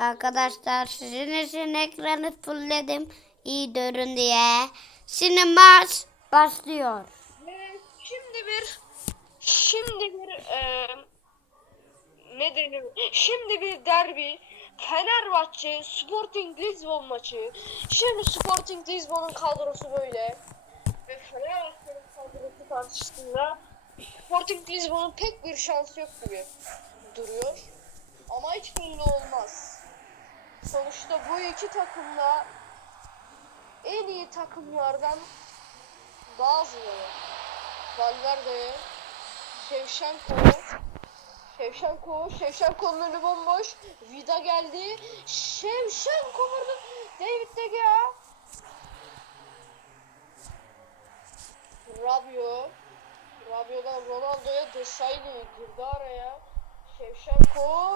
Arkadaşlar sizin için ekranı fullledim. İyi görün diye. Maç başlıyor. Şimdi bir şimdi bir e, ne denir? Şimdi bir derbi. Fenerbahçe Sporting Lisbon maçı. Şimdi Sporting Lisbon'un kadrosu böyle. Ve Fenerbahçe'nin kadrosu karşısında Sporting Lisbon'un pek bir şansı yok gibi duruyor. Ama hiç belli olmaz. Sonuçta bu iki takımda en iyi takımlardan bazıları. Valverde, Şevşenko, Şevşenko, Şevşenko'nun önü bomboş. Vida geldi. Şevşenko vurdu. David De Gea. Rabio. Rabio'dan Ronaldo'ya Desailly girdi araya. Şevşenko.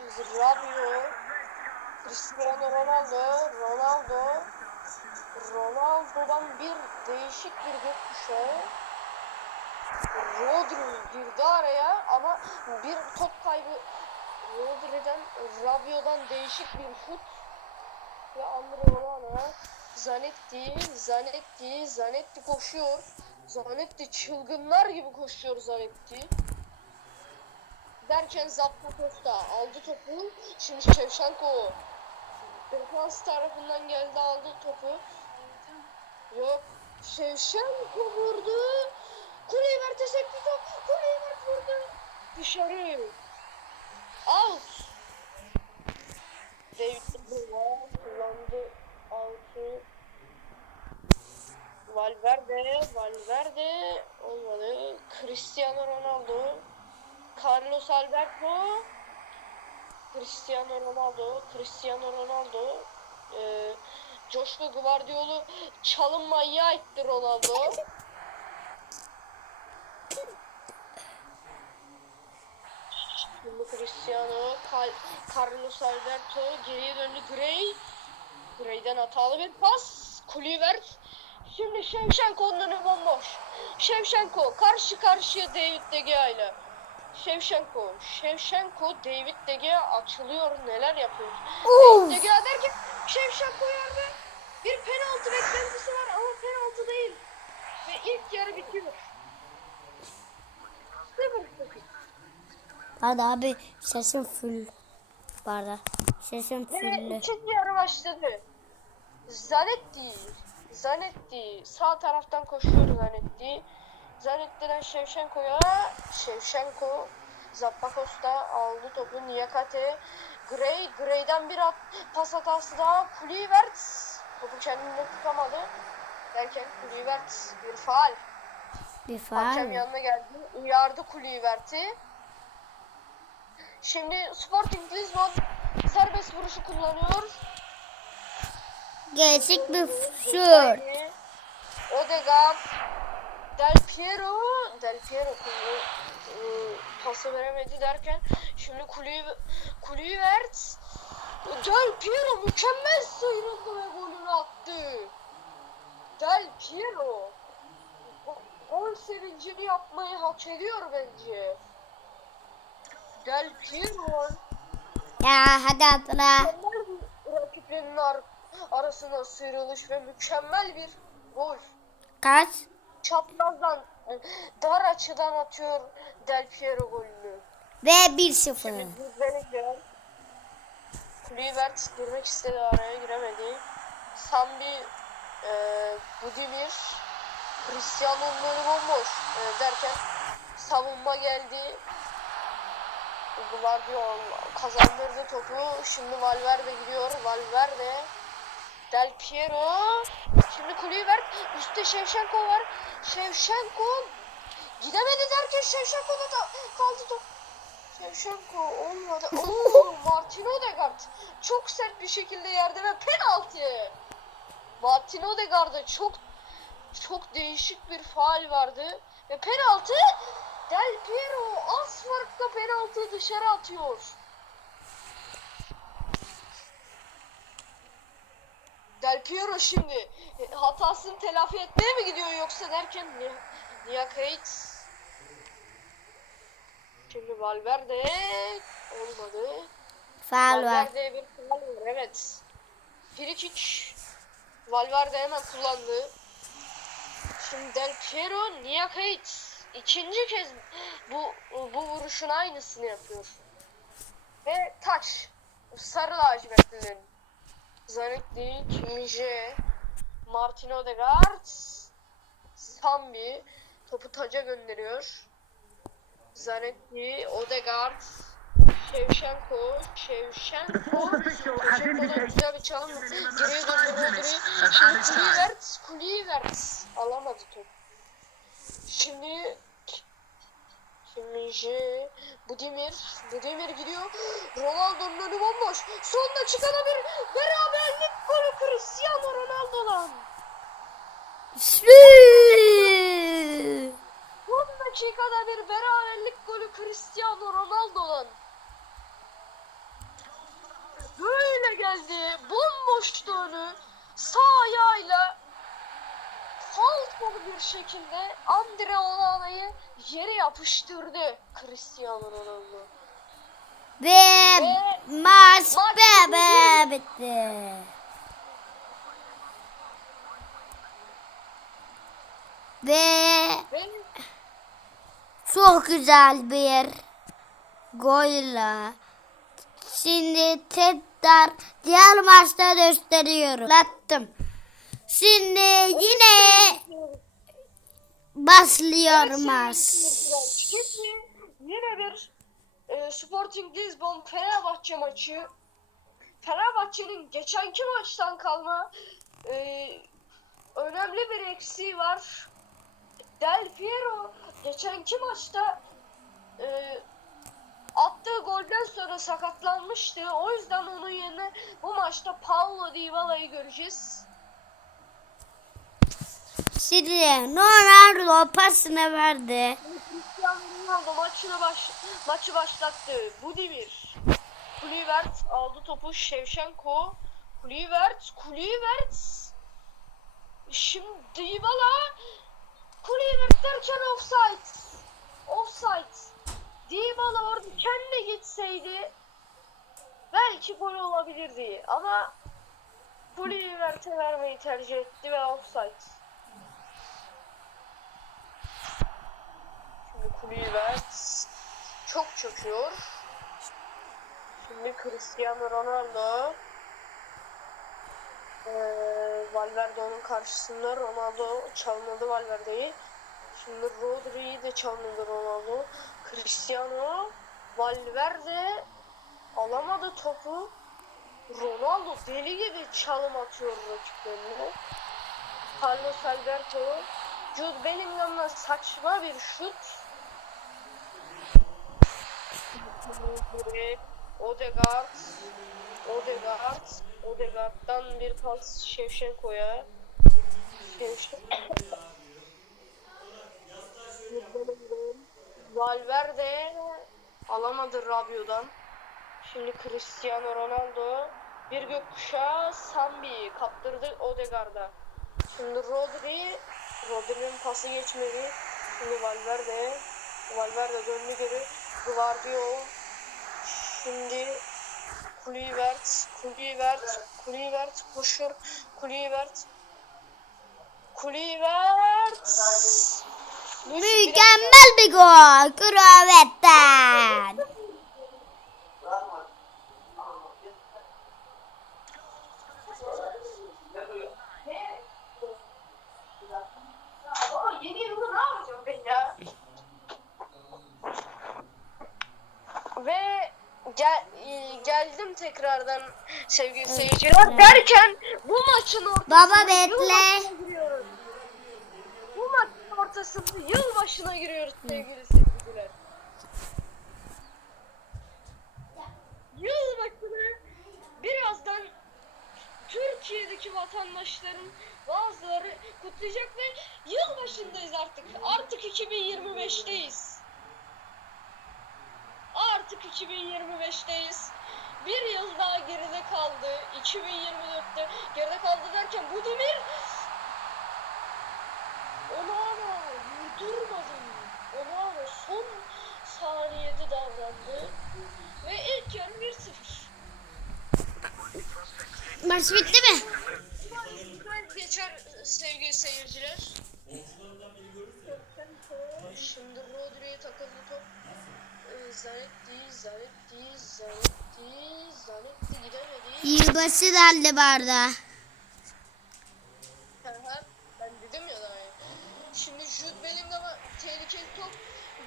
Niyakayt. Rabio. Cristiano Ronaldo. Ronaldo. Ronaldo'dan bir değişik bir gökkuşağı. Rodri girdi araya ama bir top kaybı Rodri'den, Rabio'dan değişik bir şut ve Andrea Onana Zanetti, Zanetti, Zanetti koşuyor. Zanetti çılgınlar gibi koşuyor Zanetti. Derken Zappacosta aldı topu. Şimdi Şevşenko Defans tarafından geldi aldı topu. Yok. Şevşenko vurdu. Kuleyvert'e sekti top. Kuleybert vurdu. Dışarı. Out. David Silva kullandı out'u. Valverde, Valverde olmadı. Cristiano Ronaldo, Carlos Alberto, Cristiano Ronaldo, Cristiano Ronaldo, e, Joshua Guardiola'u çalım manyağı etti Ronaldo. Şimdi Cristiano, Cal- Carlos Alberto geriye döndü Gray. Gray'den hatalı bir pas. Kluivert. Şimdi Şevşenko'nun önü bomboş. Şevşenko karşı karşıya David De Gea ile. Şevşenko, Şevşenko, David De Gea açılıyor neler yapıyor. David De Gea derken Şevşenko yerde bir penaltı beklentisi var ama penaltı değil. Ve ilk yarı bitiyor. Hadi abi sesim full. Pardon. Sesim full. ikinci yarı başladı. Zanetti, Zanetti sağ taraftan koşuyor Zanetti. Zanetti'den Şevşenko'ya, Şevşenko, Zappacosta aldı topu Niyakate, Gray, Gray'den bir at, pas hatası daha, Kluivert topu kendinde tutamadı. Derken Kluivert bir faal. Bir Hakem faal. yanına geldi, uyardı Kluivert'i. Şimdi Sporting Lisbon serbest vuruşu kullanıyor. Gerçek bir şut. Odegaard, Del Piero, Del Piero kullu, e, pası veremedi derken şimdi Kuli Kulivert Del Piero mükemmel sıyrıldı ve golünü attı. Del Piero go- gol sevincini yapmayı hak ediyor bence. Del Piero Ya hadi atla. rakiplerinin ar- arasına sıyrılış ve mükemmel bir gol. Kaç? Çaprazdan e, dar açıdan atıyor Del Piero golünü. Ve 1-0. Düzlenirken Kluivert girmek istedi araya giremedi. Sambi e, Budimir Cristiano'nun önü bomboş e, derken savunma geldi. Guardiol kazandırdı topu. Şimdi Valverde gidiyor. Valverde Del Piero. Şimdi Kluivert. Üstte Şevşenko var. Şevşenko gidemedi derken Şevşenko'da da kaldı top. Şevşenko olmadı. Oo, Martin Odegaard çok sert bir şekilde yerde ve penaltı. Martin Odegaard'a çok çok değişik bir faal vardı ve penaltı Del Piero az farkla penaltı dışarı atıyor. Del Piero şimdi e, hatasını telafi etmeye mi gidiyor yoksa derken Ni- Niyakayt Şimdi Valverde olmadı. Faul var. Valverde bir faul var evet. Frikic Valverde hemen kullandı. Şimdi Del Piero Niyakayit ikinci kez bu bu vuruşun aynısını yapıyor. Ve taç. Sarı lacivertlilerin. Zanetti, Kimije, Martin Odegaard, Sambi topu taca gönderiyor. Zanetti, Odegaard, Şevşenko, Şevşenko, Şevşenko'dan güzel bir çalım. Geriye döndü Rodri. Şimdi Kulivert, Kulivert alamadı top. Şimdi Şimdi Budimir, Budimir gidiyor. Ronaldo'nun önü bomboş. Son dakikada bir beraberlik golü Cristiano Ronaldo'dan. Son dakikada bir beraberlik golü Cristiano Ronaldo'dan. Böyle geldi. Bomboştu önü. Sağ ayağıyla falsolu bir şekilde Andre Onana'yı yere yapıştırdı Cristiano Ronaldo. Ve maç Maç bebe bitti. Ve Ve çok güzel bir golle. Şimdi tekrar diğer maçta gösteriyorum. Attım. Şimdi yine başlıyor yine bir e, Sporting Lisbon Fenerbahçe maçı. Fenerbahçe'nin geçenki maçtan kalma e, önemli bir eksiği var. Del Piero geçenki maçta e, attığı golden sonra sakatlanmıştı. O yüzden onun yerine bu maçta Paulo Dybala'yı göreceğiz. Şimdi Ronaldo pasını verdi. Cristiano Ronaldo maçını baş, maçı başlattı. Budimir. Kulivert aldı topu. Şevşenko. Kulivert. Kulivert. Şimdi Dybala. Kulivert derken offside. Offside. Dybala orada kendi gitseydi belki gol olabilirdi. Ama Kulivert'e vermeyi tercih etti ve offside. Kluivert çok çöküyor. Şimdi Cristiano Ronaldo ee, Valverde onun karşısında Ronaldo çalmadı Valverde'yi. Şimdi Rodri'yi de çalmadı Ronaldo. Cristiano Valverde alamadı topu. Ronaldo deli gibi çalım atıyor rakiplerine. Carlos Alberto Jude Bellingham'dan saçma bir şut. Odegaard Odegaard Odegaard'dan bir pas Şevşenko'ya Şevşenko Valverde alamadı Rabio'dan. Şimdi Cristiano Ronaldo bir gökkuşağı Sambi kaptırdı Odegaard'a. Şimdi Rodri Rodri'nin pası geçmedi. Şimdi Valverde Valverde döndü geri. Guardiol Şimdi Kluivert Kluivert Kluivert koşur Kluivert Kluivert Mükemmel bir gol. Kravetten. Yeni yılda ne yapacağım ben ya? Ve gel, e, geldim tekrardan sevgili seyirciler derken bu maçın ortasında Baba bekle. Bu maçın ortasında yılbaşına giriyoruz sevgili seyirciler. Yılbaşını birazdan Türkiye'deki vatandaşların bazıları kutlayacak ve yılbaşındayız artık. Artık 2025'teyiz. Artık 2025'teyiz. Bir yıl daha geride kaldı. 2024'te geride kaldı derken Budimir Onana vurdurmadı. Onana son saniyede davrandı. Ve ilk yarı 1-0. Maç bitti mi? Geçer sevgili seyirciler. Şimdi Rodri'ye takıldı top. Ee, Zanetti, Zanetti, Zanetti, Zanetti gidemedi. Yılbaşı geldi barda. Ben dedim ya daha iyi. Şimdi Jude Bellingham'a tehlikeli top.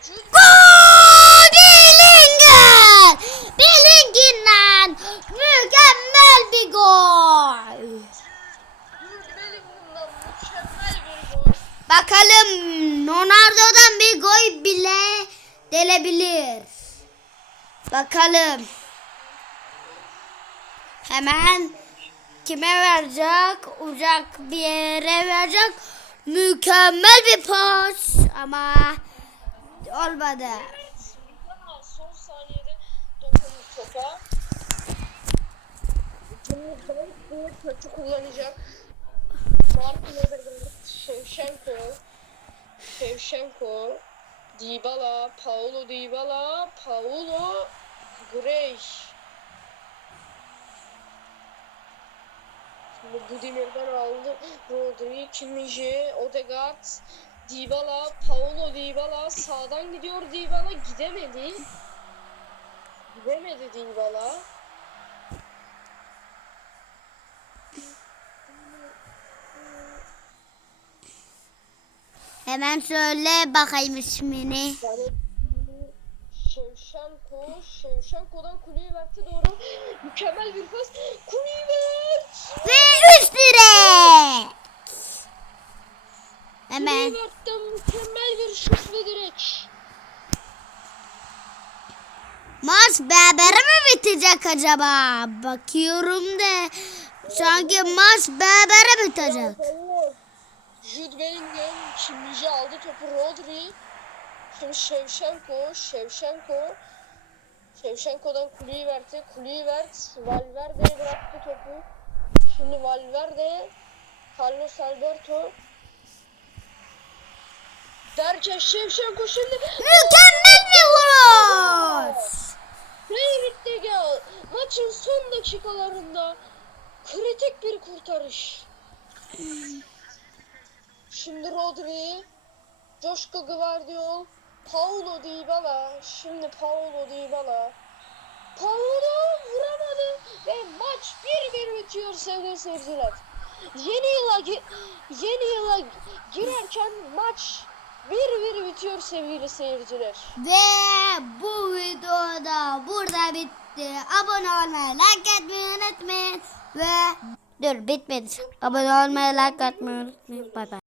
Jude Gol! Bellingham! Bellingham'dan mükemmel bir gol. Jude Bellingham'dan mükemmel bir gol. Bakalım Ronaldo'dan bir gol bile delebilir. Bakalım. Hemen kime verecek? Uzak bir yere verecek. Mükemmel bir pas ama olmadı. Bu taçı kullanacak. Shevchenko, Shevchenko, Dybala, Paulo Dybala, Paulo Gray. Şimdi Budimir'den aldı. Rodri, Kimmich, Odegaard, Dybala, Paulo Dybala sağdan gidiyor Dybala gidemedi. Gidemedi Dybala. Hemen söyle bakayım ismini. Şevşenko, Şevşenko'dan Kulüvert'e doğru mükemmel bir pas. Kulüvert! Ve üst direk. Hemen Kulüvert'ten mükemmel bir şut ve direk. maç berabere mi bitecek acaba? Bakıyorum da sanki maç berabere bitecek. Jude Bellingham Kimmich aldı topu Rodri. Şimdi Şevşenko, Şevşenko. Şevşenko'dan Kulüvert'e, Kulüvert Valverde'ye bıraktı topu. Şimdi Valverde, Carlos Alberto. Derken Şevşenko şimdi Mükemmel bir vuruş. De gel. Maçın son dakikalarında kritik bir kurtarış. Şimdi Rodri, Joshko Gvardiol, Paulo Dybala. Şimdi Paulo Dybala. Paulo vuramadı ve maç 1-1 bitiyor sevgili seyirciler. Yeni yıla yeni yıla girerken maç 1-1 bitiyor sevgili seyirciler. Ve bu videoda burada bitti. Abone olmayı, like atmayı unutmayın. Ve dur bitmedi. Abone olmayı, like atmayı unutmayın. Bay bay.